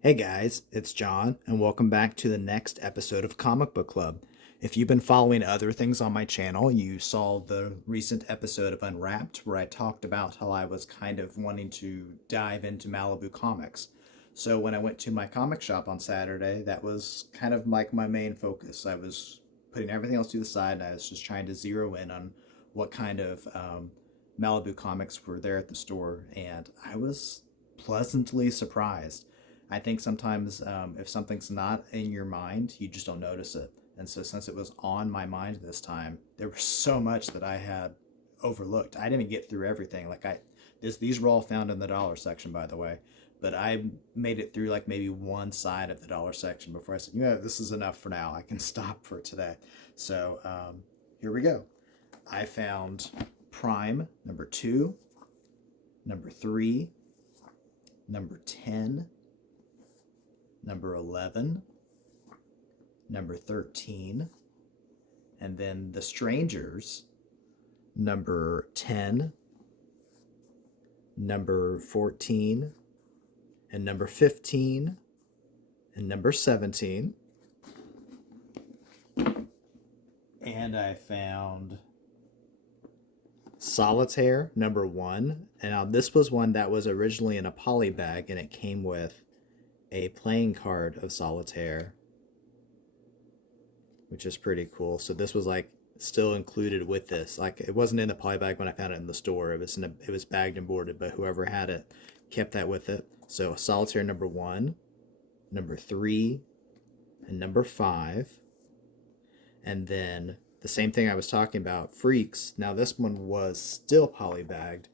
Hey guys, it's John, and welcome back to the next episode of Comic Book Club. If you've been following other things on my channel, you saw the recent episode of Unwrapped where I talked about how I was kind of wanting to dive into Malibu Comics. So when I went to my comic shop on Saturday, that was kind of like my main focus. I was putting everything else to the side, and I was just trying to zero in on what kind of Malibu comics were there at the store, and I was pleasantly surprised. I think sometimes if something's not in your mind, you just don't notice it. And so, since it was on my mind this time, there was so much that I had overlooked. I didn't get through everything. These were all found in the dollar section, by the way. But I made it through like maybe one side of the dollar section before I said, this is enough for now. I can stop for today. So here we go. I found Prime number 2, number 3, number 10, number 11, number 13, and then The Strangers, number 10, number 14, and number 15, and number 17. And I found Solitaire, number 1. And now this was one that was originally in a poly bag, and it came with a playing card of Solitaire, which is pretty cool. So this was like still included with this. Like it wasn't in the poly bag when I found it in the store. It was bagged and boarded, but whoever had it kept that with it. So Solitaire number 1, number 3, and number 5. And then the same thing I was talking about, Freaks. Now this one was still poly bagged,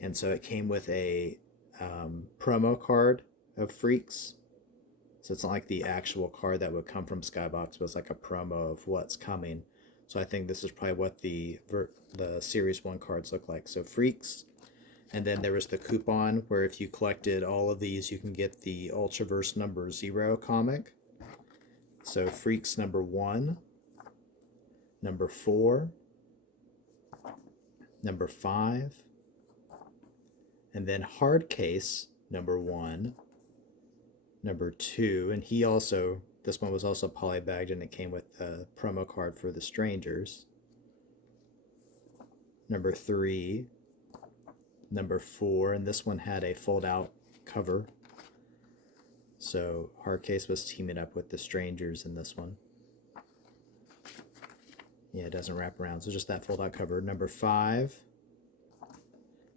and so it came with a promo card of Freaks. So it's not like the actual card that would come from Skybox, but it's like a promo of what's coming. So I think this is probably what the Series 1 cards look like. So Freaks. And then there was the coupon where if you collected all of these, you can get the Ultraverse number 0 comic. So Freaks number 1, number 4, number 5, and then Hardcase number 1, number 2, and this one was also polybagged, and it came with a promo card for The Strangers. Number 3, number 4, and this one had a fold out cover. So Hardcase was teaming up with The Strangers in this one. Yeah, it doesn't wrap around, so just that fold out cover. Number 5,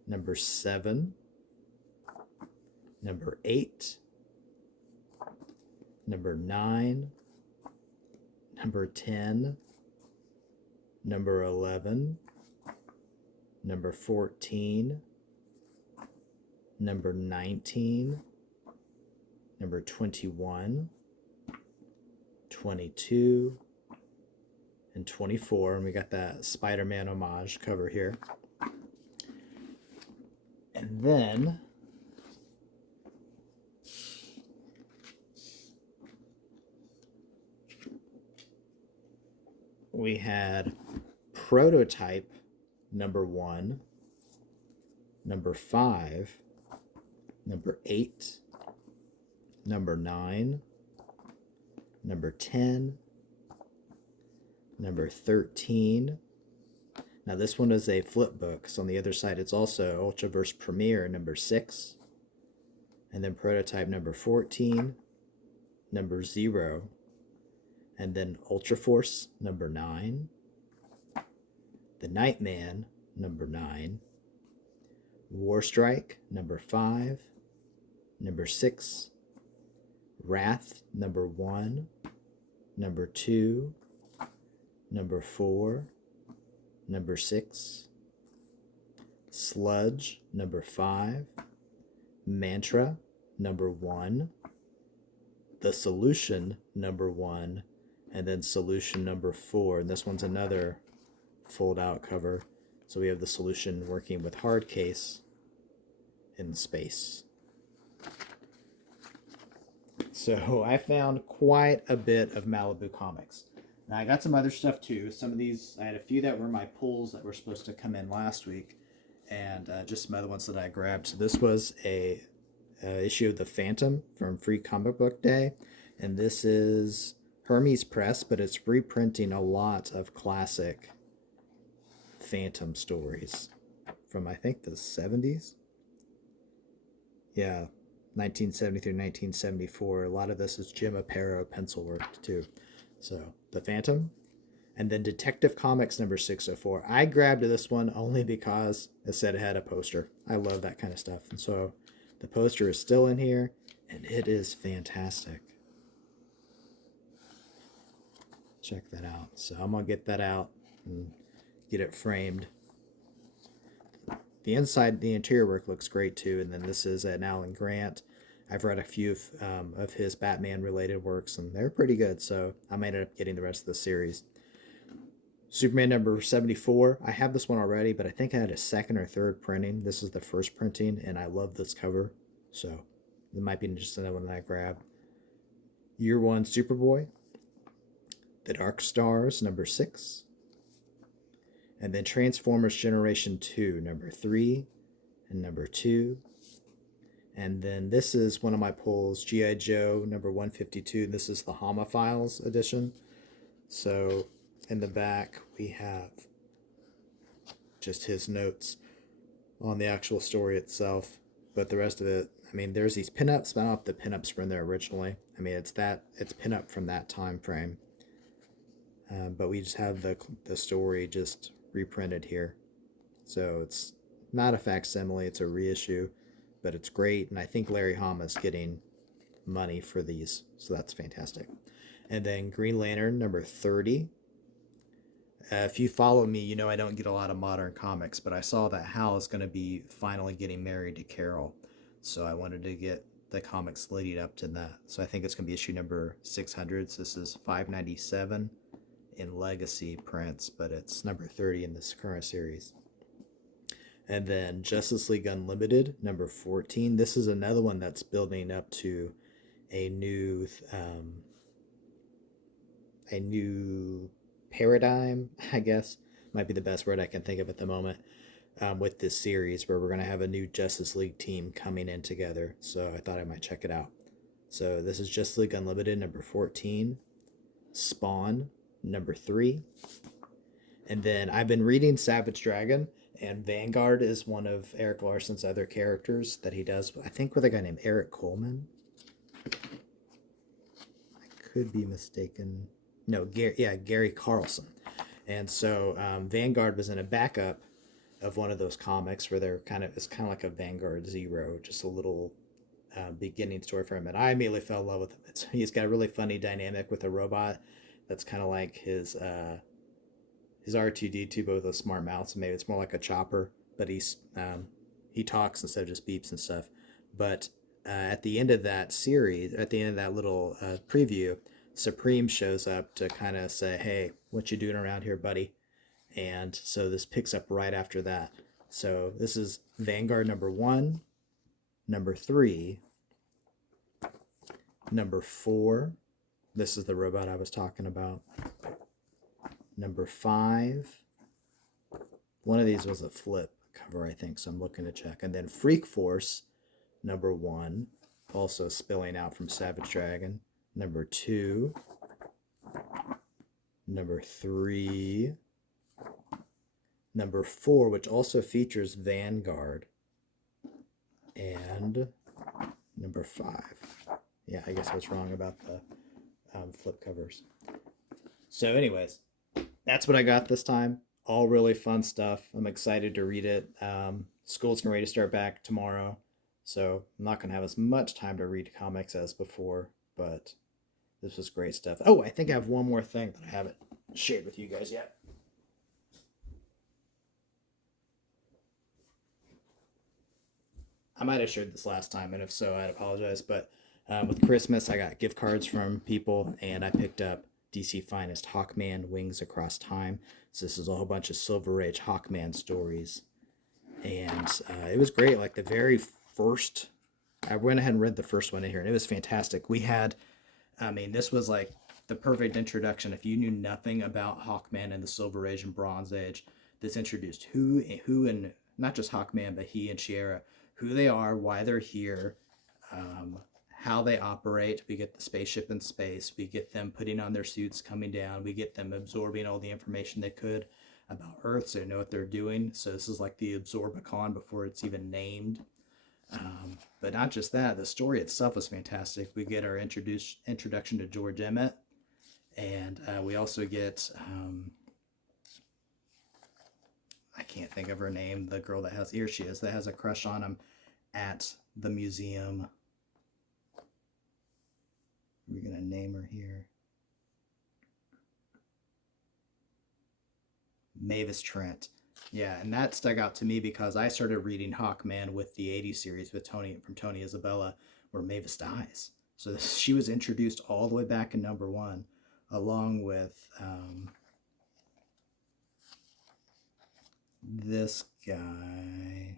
number 7, number 8, number 9, number 10, number 11, number 14, number 19, number 21, 22, and 24. And we got that Spider-Man homage cover here. And then we had Prototype number 1, number 5, number 8, number 9, number 10, number 13. Now this one is a flip book, so on the other side it's also Ultraverse Premiere number 6, and then Prototype number 14, number 0, and then Ultra Force number 9, The Nightman number 9, War Strike number 5, number 6, Wrath number 1, number 2, number 4, number 6, Sludge number 5, Mantra number 1, The Solution number 1, and then Solution number 4. And this one's another fold out cover. So we have the Solution working with Hardcase in space. So I found quite a bit of Malibu comics. Now I got some other stuff too. Some of these, I had a few that were my pulls that were supposed to come in last week, and just some other ones that I grabbed. So this was issue of The Phantom from Free Comic Book Day. And this is Hermes Press, but it's reprinting a lot of classic Phantom stories from, I think, the 70s. Yeah, 1970 through 1974. A lot of this is Jim Aparo pencil work, too. So, The Phantom. And then Detective Comics number 604. I grabbed this one only because it said it had a poster. I love that kind of stuff. And so the poster is still in here, and it is fantastic. Check that out. So I'm going to get that out and get it framed. The inside, the interior work looks great too. And then this is an Alan Grant. I've read a few of his Batman-related works, and they're pretty good. So I might end up getting the rest of the series. Superman number 74. I have this one already, but I think I had a second or third printing. This is the first printing, and I love this cover. So it might be just another one that I grab. Year 1 Superboy. The Dark Stars number 6. And then Transformers Generation 2 number 3 and number 2. And then this is one of my pulls, G.I. Joe number 152. This is the Homophiles edition. So in the back, we have just his notes on the actual story itself. But the rest of it, I mean, there's these pinups, but I don't know if the pinups were in there originally. I mean, it's pinup from that time frame. But we just have the story just reprinted here. So it's not a facsimile, it's a reissue, but it's great. And I think Larry Hama's getting money for these, so that's fantastic. And then Green Lantern number 30. If you follow me, you know I don't get a lot of modern comics, but I saw that Hal is going to be finally getting married to Carol. So I wanted to get the comics leading up to that. So I think it's going to be issue number 600. So this is 597 in Legacy prints, but it's number 30 in this current series. And then Justice League Unlimited number 14. This is another one that's building up to a new paradigm, I guess, might be the best word I can think of at the moment, with this series where we're going to have a new Justice League team coming in together. So I thought I might check it out. So this is Justice League Unlimited number 14, Spawn number 3, and then I've been reading Savage Dragon, and Vanguard is one of Eric Larson's other characters that he does, I think, with a guy named Eric Coleman. I could be mistaken. No, Gary Carlson. And so Vanguard was in a backup of one of those comics where it's kind of like a Vanguard Zero, just a little beginning story for him. And I immediately fell in love with him. He's got a really funny dynamic with a robot that's kind of like his R2-D2, but with a smart mouth. So maybe it's more like a chopper, but he talks instead of just beeps and stuff. But at the end of that series, at the end of that little preview, Supreme shows up to kind of say, hey, what you doing around here, buddy? And so this picks up right after that. So this is Vanguard number 1, number 3, number 4. This is the robot I was talking about. Number 5. One of these was a flip cover, I think, so I'm looking to check. And then Freak Force number 1, also spilling out from Savage Dragon. Number 2, number 3, number 4, which also features Vanguard, and number 5. Yeah, I guess I was wrong about the flip covers. So anyways, that's what I got this time. All really fun stuff. I'm excited to read it. School's getting ready to start back tomorrow, so I'm not going to have as much time to read comics as before, but this was great stuff. Oh, I think I have one more thing that I haven't shared with you guys yet. I might have shared this last time, and if so, I'd apologize. But with Christmas, I got gift cards from people, and I picked up DC Finest Hawkman Wings Across Time. So this is a whole bunch of Silver Age Hawkman stories. And it was great. Like the very first, I went ahead and read the first one in here, and it was fantastic. This was like the perfect introduction. If you knew nothing about Hawkman and the Silver Age and Bronze Age, this introduced who and not just Hawkman, but he and Shiera, who they are, why they're here, how they operate. We get the spaceship in space. We get them putting on their suits, coming down. We get them absorbing all the information they could about Earth, so they know what they're doing. So this is like the Absorbicon before it's even named. But not just that, the story itself was fantastic. We get our introduction to George Emmett, and we also get I can't think of her name. The girl that has here she is that has a crush on him at the museum. We're gonna name her here. Mavis Trent. Yeah, and that stuck out to me because I started reading Hawkman with the '80s series with Tony Isabella, where Mavis dies. So she was introduced all the way back in #1, along with this guy.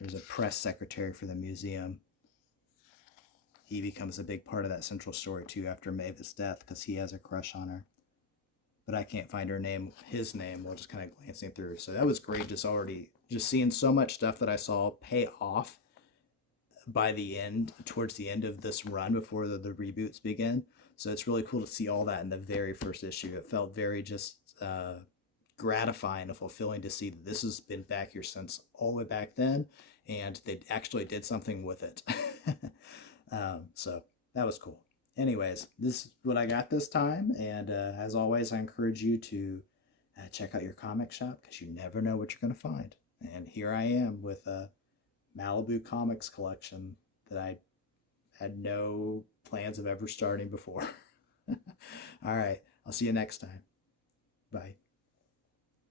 There's a press secretary for the museum. He becomes a big part of that central story too after Mavis' death because he has a crush on her. But I can't find his name. We're just kind of glancing through. So that was great. Just seeing so much stuff that I saw pay off by the end, towards the end of this run before the reboots begin. So it's really cool to see all that in the very first issue. It felt very just gratifying and fulfilling to see that this has been back here since all the way back then, and they actually did something with it. So that was cool. Anyways, this is what I got this time, and as always, I encourage you to check out your comic shop because you never know what you're going to find. And here I am with a Malibu Comics collection that I had no plans of ever starting before. All right, I'll see you next time. Bye.